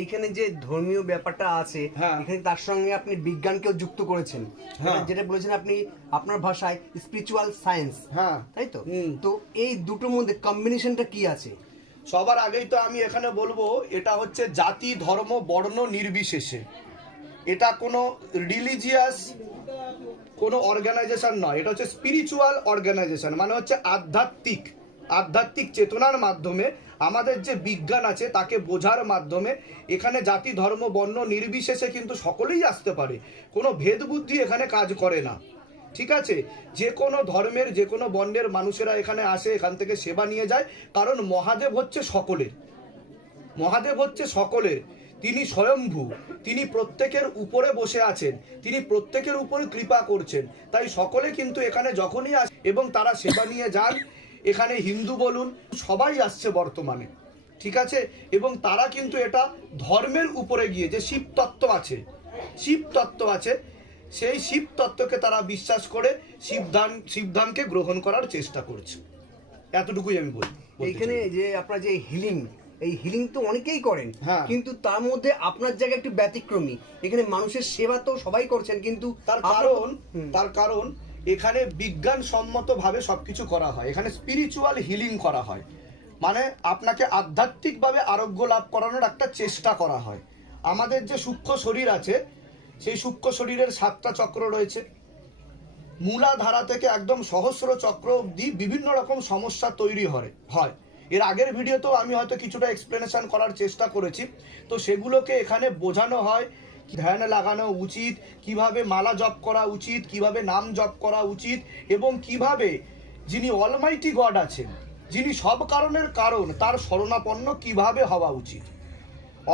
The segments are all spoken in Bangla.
এইখানে যে ধর্মীয় ব্যাপারটা আছে, এখানে তার সঙ্গে আপনি বিজ্ঞানকেও যুক্ত করেছেন, যেটা বলেছেন আপনি আপনার ভাষায় স্পিরিচুয়াল সায়েন্স, তাই তো? তো এই দুটোর মধ্যে কম্বিনেশনটা কি আছে? সবার আগেই তো আমি এখানে বলবো, এটা হচ্ছে জাতি ধর্ম বর্ণ নির্বিশেষে, এটা কোনো রিলিজিয়াস কোনো অর্গানাইজেশন নয়, এটা হচ্ছে স্পিরিচুয়াল অর্গানাইজেশন। মানে হচ্ছে আধ্যাত্মিক চেতনার মাধ্যমে আমাদের যে বিজ্ঞান আছে তাকে বোঝার মাধ্যমে এখানে জাতি ধর্ম বর্ণ নির্বিশেষে কিন্তু সকলেই আসতে পারে, কোনো ভেদ বুদ্ধি এখানে কাজ করে না। ঠিক আছে, যে কোনো ধর্মের যে কোনো বর্ণের মানুষেরা এখানে আসে, এখান থেকে সেবা নিয়ে যায়, কারণ মহাদেব হচ্ছে সকলের, তিনি স্বয়ম্ভু, তিনি প্রত্যেকের উপরে বসে আছেন, তিনি প্রত্যেকের উপর কৃপা করছেন। তাই সকলে কিন্তু এখানে যখনই আসে এবং তারা সেবা নিয়ে যান, এখানে হিন্দু বলুন সবাই আসছে বর্তমানে, ঠিক আছে। এবং তারা কিন্তু এটা ধর্মের উপরে গিয়ে যে শিব তত্ত্ব আছে সেই শিব তত্ত্বকে তারা বিশ্বাস করে শিবধামকে গ্রহণ করার চেষ্টা করছে, এতটুকুই আমি বলি। এইখানে যে আপনার যে এই হিলিং তো অনেকেই করেন, কিন্তু তার মধ্যে আপনার জায়গা একটু ব্যতিক্রমী। এখানে মানুষের সেবা তো সবাই করছেন, কিন্তু তার কারণ এখানে বিজ্ঞানসম্মত ভাবে সবকিছু করা হয়, এখানে স্পিরিচুয়াল হিলিং করা হয়, মানে আপনাকে আধ্যাত্মিকভাবে আরোগ্য লাভ করানোর একটা চেষ্টা করা হয়। আমাদের যে সূক্ষ্ম শরীর আছে, সেই সূক্ষ্ম শরীরের 7টা চক্র রয়েছে, মূলাধারা থেকে একদম সহস্র চক্র অবধি বিভিন্ন রকম সমস্যা তৈরি হয়। এর আগের ভিডিওতেও আমি হয়তো কিছুটা এক্সপ্লেনেশন করার চেষ্টা করেছি, তো সেগুলোকে এখানে বোঝানো হয়। ধ্যান লাগানো উচিত, কিভাবে মালা জপ করা উচিত, কিভাবে নাম জপ করা উচিত, এবং কিভাবে যিনি অলমাইটি গড আছেন, যিনি সব কারণের কারণ, তার শরণাপন্ন কিভাবে হওয়া উচিত।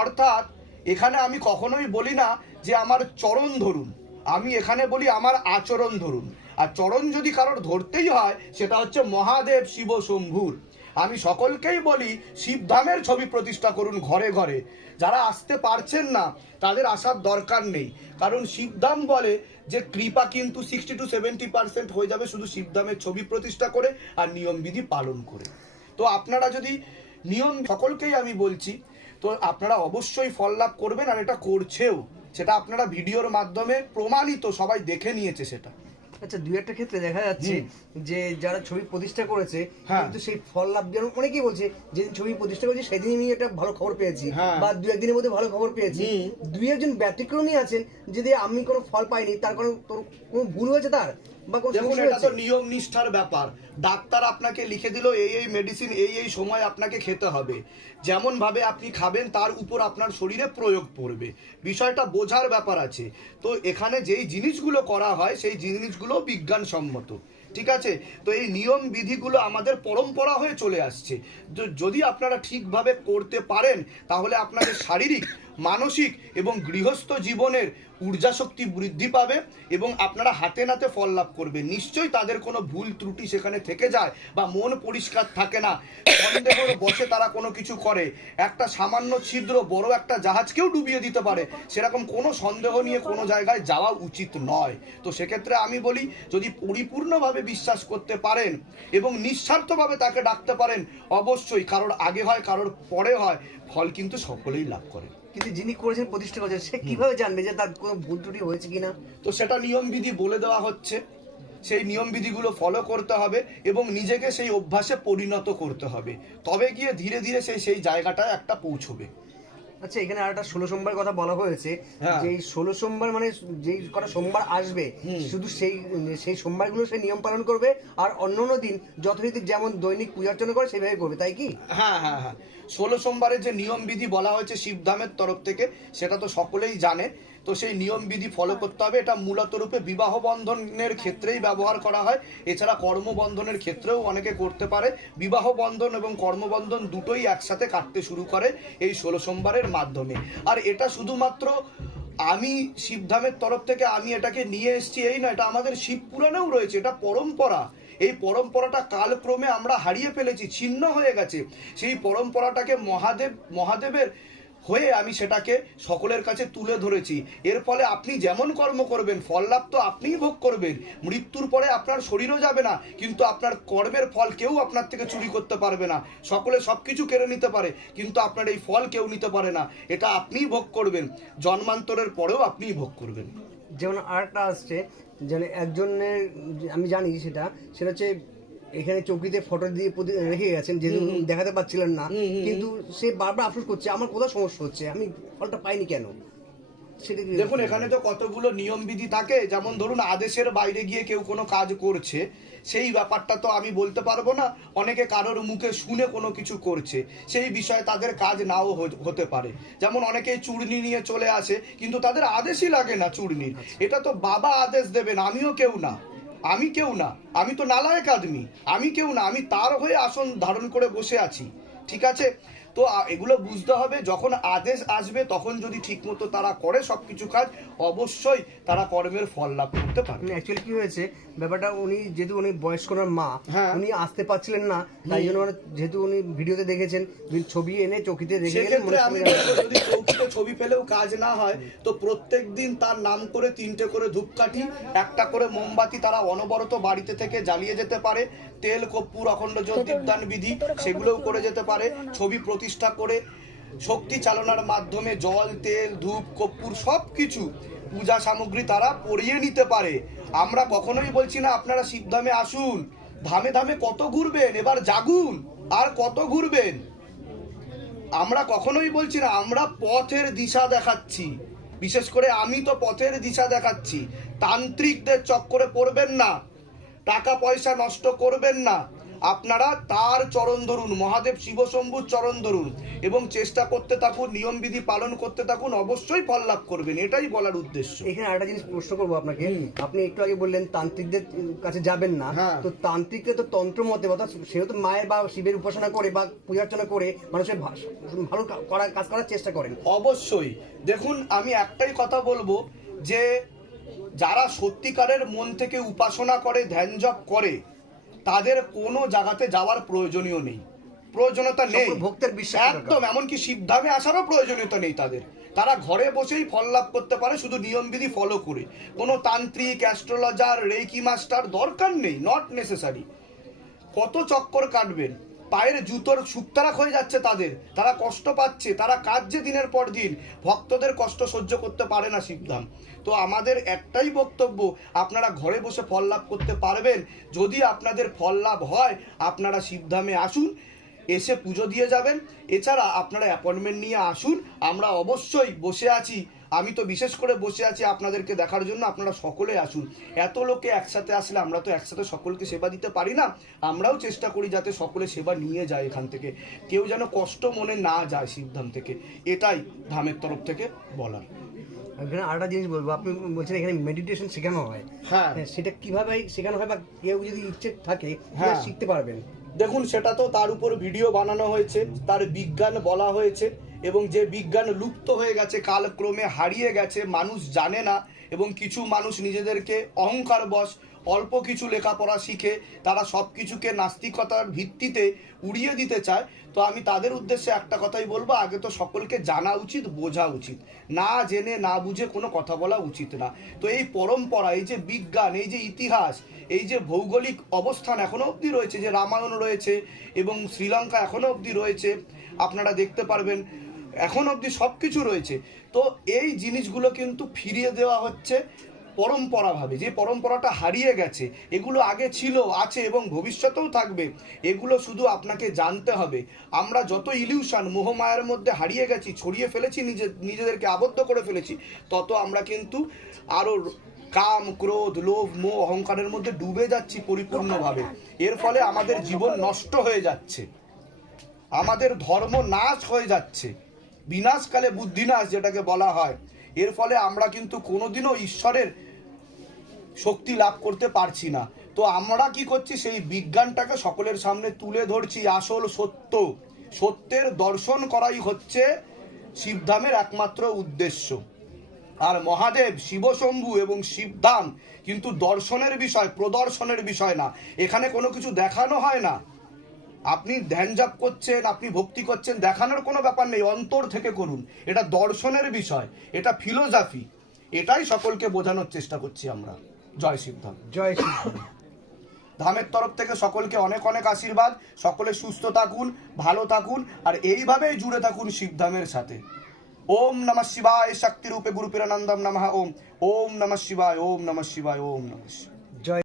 অর্থাৎ এখানে আমি কখনোই বলি না যে আমার চরণ ধরুন, আমি এখানে বলি আমার আচরণ ধরুন। আর চরণ যদি কারোর ধরতেই হয়, সেটা হচ্ছে মহাদেব শিব শম্ভুর। আমি সকলকেই বলি শিবধামের ছবি প্রতিষ্ঠা করুন ঘরে ঘরে। যারা আসতে পারছেন না তাদের আসার দরকার নেই, কারণ শিবধাম বলে যে কৃপা কিন্তু 60 to 70% হয়ে যাবে শুধু শিবধামের ছবি প্রতিষ্ঠা করে আর নিয়মবিধি পালন করে। তো আপনারা যদি নিয়ম, সকলকেই আমি বলছি, তো আপনারা অবশ্যই ফল লাভ করবেন, আর এটা করছেও, সেটা আপনারা ভিডিওর মাধ্যমে প্রমাণিত, সবাই দেখে নিয়েছে সেটা। আচ্ছা, দুই একটা ক্ষেত্রে দেখা যাচ্ছে যে যারা ছবি প্রতিষ্ঠা করেছে কিন্তু সেই ফল লাভ, যেমন অনেকেই বলছে যেদিন ছবি প্রতিষ্ঠা করেছে সেদিনই আমি একটা ভালো খবর পেয়েছি, বা দু একদিনের মধ্যে ভালো খবর পেয়েছি। দুই একজন ব্যতিক্রমী আছেন, যদি আমি কোনো ফল পাইনি তার কোনো ভুল হয়েছে তার, দেখুন এটা তো নিয়ম নিষ্ঠার ব্যাপার। ডাক্তার আপনাকে লিখে দিল এই মেডিসিন এই সময় আপনাকে খেতে হবে, যেমন ভাবে আপনি খাবেন তার উপর আপনার শরীরে প্রয়োগ পড়বে, বিষয়টা বোঝার ব্যাপার আছে। তো এখানে যেই জিনিসগুলো করা হয় সেই জিনিসগুলো বিজ্ঞানসম্মত, ঠিক আছে। তো এই নিয়ম বিধিগুলো আমাদের পরম্পরা হয়ে চলে আসছে। যদি আপনারা ঠিকভাবে করতে পারেন, তাহলে আপনাদের শারীরিক, মানসিক এবং গৃহস্থ জীবনের ঊর্জা শক্তি বৃদ্ধি পাবে এবং আপনারা হাতে নাতে ফল লাভ করবেন। নিশ্চয়ই তাদের কোনো ভুল ত্রুটি সেখানে থেকে যায়, বা মন পরিষ্কার থাকে না, সন্দেহর বসে তারা কোনো কিছু করে, একটা সামান্য ছিদ্র বড় একটা জাহাজকেও ডুবিয়ে দিতে পারে, সেরকম কোনো সন্দেহ নিয়ে কোনো জায়গায় যাওয়া উচিত নয়। তো সেক্ষেত্রে আমি বলি, যদি পরিপূর্ণভাবে বিশ্বাস করতে পারেন এবং নিঃস্বার্থভাবে তাকে ডাকতে পারেন, অবশ্যই কারোর আগে হয় কারোর পরে হয়, ফল কিন্তু সকলেই লাভ করে। কিন্তু যিনি করেছেন, প্রতিষ্ঠা করেছেন, সে কিভাবে জানবে যে তার কোনো ভুল ত্রুটি হয়েছে কিনা? তো সেটা নিয়মবিধি বলে দেওয়া হচ্ছে, সেই নিয়মবিধিগুলো ফলো করতে হবে এবং নিজেকে সেই অভ্যাসে পরিণত করতে হবে, তবে গিয়ে ধীরে ধীরে সেই জায়গাটায় একটা পৌঁছবে। আচ্ছা, এখানে আর একটা 16 সোমবার কথা বলা হয়েছে, যে এই 16 সোমবার মানে যেই কটা সোমবার আসবে, শুধু সেই সোমবারগুলো সে নিয়ম পালন করবে, আর অন্যান্য দিন যথারীতি যেমন দৈনিক পূজার্চনা করে সেভাবে করবে, তাই কি? হ্যাঁ, 16 সোমবারের যে নিয়ম বিধি বলা হয়েছে শিবধামের তরফ থেকে, সেটা তো সকলেই জানে। তো সেই নিয়ম বিধি ফলো করতে হবে। এটা মূলত রূপে বিবাহ বন্ধনের ক্ষেত্রেই ব্যবহার করা হয়, এছাড়া কর্মবন্ধনের ক্ষেত্রেও অনেকে করতে পারে। বিবাহ বন্ধন এবং কর্মবন্ধন দুটোই একসাথে কাটতে শুরু করে এই 16 সোমবারের মাধ্যমে। আর এটা শুধুমাত্র আমি শিবধামের তরফ থেকে আমি এটাকে নিয়ে এসেছি এই না, এটা আমাদের শিব পুরাণেও রয়েছে, এটা পরম্পরা। এই পরম্পরাটা কালক্রমে আমরা হারিয়ে ফেলেছি, ছিন্ন হয়ে গেছে। সেই পরম্পরাটাকে মহাদেবের হয়ে আমি সেটাকে সকলের কাছে তুলে ধরেছি। এর ফলে আপনি যেমন কর্ম করবেন ফল লাভ তো আপনিই ভোগ করবেন। মৃত্যুর পরে আপনার শরীরও যাবে না, কিন্তু আপনার কর্মের ফল কেউ আপনার থেকে চুরি করতে পারবে না। সকলে সবকিছু কেড়ে নিতে পারে, কিন্তু আপনার এই ফল কেউ নিতে পারে না। এটা আপনিই ভোগ করবেন, জন্মান্তরের পরেও আপনিই ভোগ করবেন। যেমন আরেকটা আসছে, যেন একজনের আমি জানি সেটা হচ্ছে এখানে চৌকিতে ফটো দিয়ে রেখে গেছেন, যেহেতু দেখাতে পাচ্ছিলেন না, কিন্তু সে বারবার আফসোস করছে আমার কোথাও সমস্যা হচ্ছে, আমি ফলটা পাইনি কেন। দেখুন এখানে তো কতগুলো নিয়মবিধি থাকে, যেমন ধরুন আদেশের বাইরে গিয়ে কেউ কোনো কাজ করছে, সেই ব্যাপারটা তো আমি বলতে পারবো না। অনেকে কারোর মুখে শুনে কোনো কিছু করছে, সেই বিষয়ে তাদের কাজ নাও হতে পারে। যেমন অনেকেই চূর্ণি নিয়ে চলে আসে, কিন্তু তাদের আদেশই লাগে না চূর্ণির। এটা তো বাবা আদেশ দেবেন, আমিও কেউ না, আমি কেউ না, আমি তো নালায়েক আদমি, আমি কেউ না, আমি তার হয়ে আসন ধারণ করে বসে আছি। ঠিক আছে, তো এগুলো বুঝতে হবে। যখন আদেশ আসবে তখন যদি ঠিকমতো তারা করে সবকিছু কাজ, অবশ্যই তারা কর্মের ফল লাভ করতে পারবে। অ্যাকচুয়ালি কি হয়েছে ব্যাপারটা, যেহেতু উনি বয়স্ক মা, উনি আসতে পারছিলেন না, তাই জন্য যেহেতু উনি ভিডিওতে দেখেছেন, ছবি এনে চৌকিতে রেখে গেলেন। সেক্ষেত্রে আমি বলবো, যদি চৌকিতে ছবি পেলেও কাজ না হয়, তো প্রত্যেক দিন তার নাম করে 3টে করে ধূপকাঠি, 1টা করে মোমবাতি তারা অনবরত বাড়িতে থেকে জ্বালিয়ে যেতে পারে। তেল, কর্পূর, অখণ্ড জ্যোতি, দীপদান বিধি সেগুলোও করে যেতে পারে। ছবি প্রতিষ্ঠা করে শক্তি চালনার মাধ্যমে জল, তেল, ধূপ, কর্পূর সবকিছু পূজা সামগ্রী তারা পরিয়ে নিতে পারে। আমরা কখনোই বলছি না আপনারা শিবধামে আসুন, ধামে ধামে কত ঘুরবেন, এবার জাগুন, আর কত ঘুরবেন। আমরা কখনোই বলছি না, আমরা পথের দিশা দেখাচ্ছি। বিশেষ করে আমি তো পথের দিশা দেখাচ্ছি। তান্ত্রিকদের চক্করে পড়বেন না, টাকা পয়সা নষ্ট করবেন না। আপনারা তার চরণ ধরুন, মহাদেব শিবশম্ভুর চরণ ধরুন, এবং চেষ্টা করতে থাকুন, নিয়মবিধি পালন করতে থাকুন, অবশ্যই ফল লাভ করবেন। এটাই বলার উদ্দেশ্য। এখানে আরেকটা জিনিস প্রশ্ন করবো আপনাকে, আপনি একটু আগে বললেন তান্ত্রিকদের কাছে যাবেন না, তো তান্ত্রিকদের তো তন্ত্র মতে, অর্থাৎ সেও তো মায়ের বা শিবের উপাসনা করে বা পূজার্চনা করে মানুষের ভালো কাজ করার চেষ্টা করেন। অবশ্যই। দেখুন আমি একটাই কথা বলবো, যে যারা সত্যিকারের মন থেকে উপাসনা করে, ধ্যান জপ করে, তাদের কোনো জায়গাতে যাওয়ার প্রয়োজনীয় নেই, প্রয়োজনীয়তা নেই। ভক্তের বিশ্বাস একদম, এমনকি শিবধামে আসারও প্রয়োজনীয়তা নেই তাদের। তারা ঘরে বসেই ফল লাভ করতে পারে, শুধু নিয়মবিধি ফলো করে। কোনো তান্ত্রিক, অ্যাস্ট্রোলজার, রেকি মাস্টার দরকার নেই, নট নেসেসারি। কত চক্কর কাটবেন, পায়ের জুতোর সুক্তারাক হয়ে যাচ্ছে তাদের, তারা কষ্ট পাচ্ছে, তারা কাটছে দিনের পর দিন। ভক্তদের কষ্ট সহ্য করতে পারে না শিবধাম। তো আমাদের একটাই বক্তব্য, আপনারা ঘরে বসে ফল লাভ করতে পারবেন। যদি আপনাদের ফল লাভ হয়, আপনারা শিবধামে আসুন, এসে পুজো দিয়ে যাবেন। এছাড়া আপনারা অ্যাপয়েন্টমেন্ট নিয়ে আসুন, আমরা অবশ্যই বসে আছি। আমি তো বিশেষ করে বসে আছি আপনাদেরকে দেখার জন্য। আপনারা সকলে আসুন। এত লোকে একসাথে আসলে আমরা তো একসাথে সকলকে সেবা দিতে পারি না। আমরাও চেষ্টা করি যাতে সকলে সেবা নিয়ে যায় এখান থেকে, কেউ যেন কষ্ট মনে না যায় শিবধাম থেকে। এটাই ধামের তরফ থেকে বলার। এখানে আরেকটা জিনিস বলবো, আপনি বলছেন এখানে মেডিটেশন শেখানো হয়, হ্যাঁ, সেটা কিভাবে শেখানো হয়, বা কেউ যদি ইচ্ছে থাকে শিখতে পারবেন? দেখুন সেটা তো তার উপর ভিডিও বানানো হয়েছে, তার বিজ্ঞান বলা হয়েছে, এবং যে বিজ্ঞান লুপ্ত হয়ে গেছে, কালক্রমে হারিয়ে গেছে, মানুষ জানে না, এবং কিছু মানুষ নিজেদেরকে অহংকার বশ অল্প কিছু লেখাপড়া শিখে তারা সব কিছুকে নাস্তিকতার ভিত্তিতে উড়িয়ে দিতে চায়। তো আমি তাদের উদ্দেশ্যে একটা কথাই বলবো, আগে তো সকলকে জানা উচিত, বোঝা উচিত। না জেনে না বুঝে কোনো কথা বলা উচিত না। তো এই পরম্পরা, এই যে বিজ্ঞান, এই যে ইতিহাস, এই যে ভৌগোলিক অবস্থান এখনো অবধি রয়েছে, যে রামায়ণ রয়েছে এবং শ্রীলঙ্কা এখনো অবধি রয়েছে, আপনারা দেখতে পারবেন এখন অবধি সব কিছু রয়েছে। তো এই জিনিসগুলো কিন্তু ফিরিয়ে দেওয়া হচ্ছে পরম্পরাভাবে, যে পরম্পরাটা হারিয়ে গেছে। এগুলো আগে ছিল, আছে এবং ভবিষ্যতেও থাকবে। এগুলো শুধু আপনাকে জানতে হবে। আমরা যত ইলিউশন, মোহমায়ার মধ্যে হারিয়ে গেছি, ছড়িয়ে ফেলেছি, নিজেদেরকে আবদ্ধ করে ফেলেছি, তত আমরা কিন্তু আরও কাম, ক্রোধ, লোভ, মোহ, অহংকারের মধ্যে ডুবে যাচ্ছি পরিপূর্ণভাবে। এর ফলে আমাদের জীবন নষ্ট হয়ে যাচ্ছে, আমাদের ধর্ম নাশ হয়ে যাচ্ছে, বিনাশকালে বুদ্ধিনাশ যেটাকে বলা হয়। এর ফলে আমরা কিন্তু কোনোদিনও ঈশ্বরের শক্তি লাভ করতে পারছি না। তো আমরা কি করছি, সেই বিজ্ঞানটাকে সকলের সামনে তুলে ধরছি। আসল সত্য, সত্যের দর্শন করাই হচ্ছে শিবধামের একমাত্র উদ্দেশ্য। আর মহাদেব, শিবশম্ভু এবং শিবধাম কিন্তু দর্শনের বিষয়, প্রদর্শনের বিষয় না। এখানে কোনো কিছু দেখানো হয় না, এখানে সকলের সামনে তুলে ধরা হয়। আর সকলের সামনে তুলে ধরা হয়। আপনি ধ্যান জাপ করছেন, আপনি ভক্তি করছেন, দেখানোর কোনো ব্যাপার নেই, অন্তর থেকে করুন। এটা দর্শনের বিষয়, এটা ফিলোসফি, এটাই সকলকে বোঝানোর চেষ্টা করছি আমরা। জয় শিবধাম। জয় শিবধাম। ধামের তরফ থেকে সকলকে অনেক অনেক আশীর্বাদ, সকলে সুস্থ থাকুন, ভালো থাকুন, আর এইভাবেই জুড়ে থাকুন শিবধামের সাথে। ওম নমঃ শিবায়, শক্তি রূপে গুরু পীরানন্দম নমঃ। ওম ওম নমঃ শিবায়, ওম নমঃ শিবায়, ওম নমঃ শিবায়।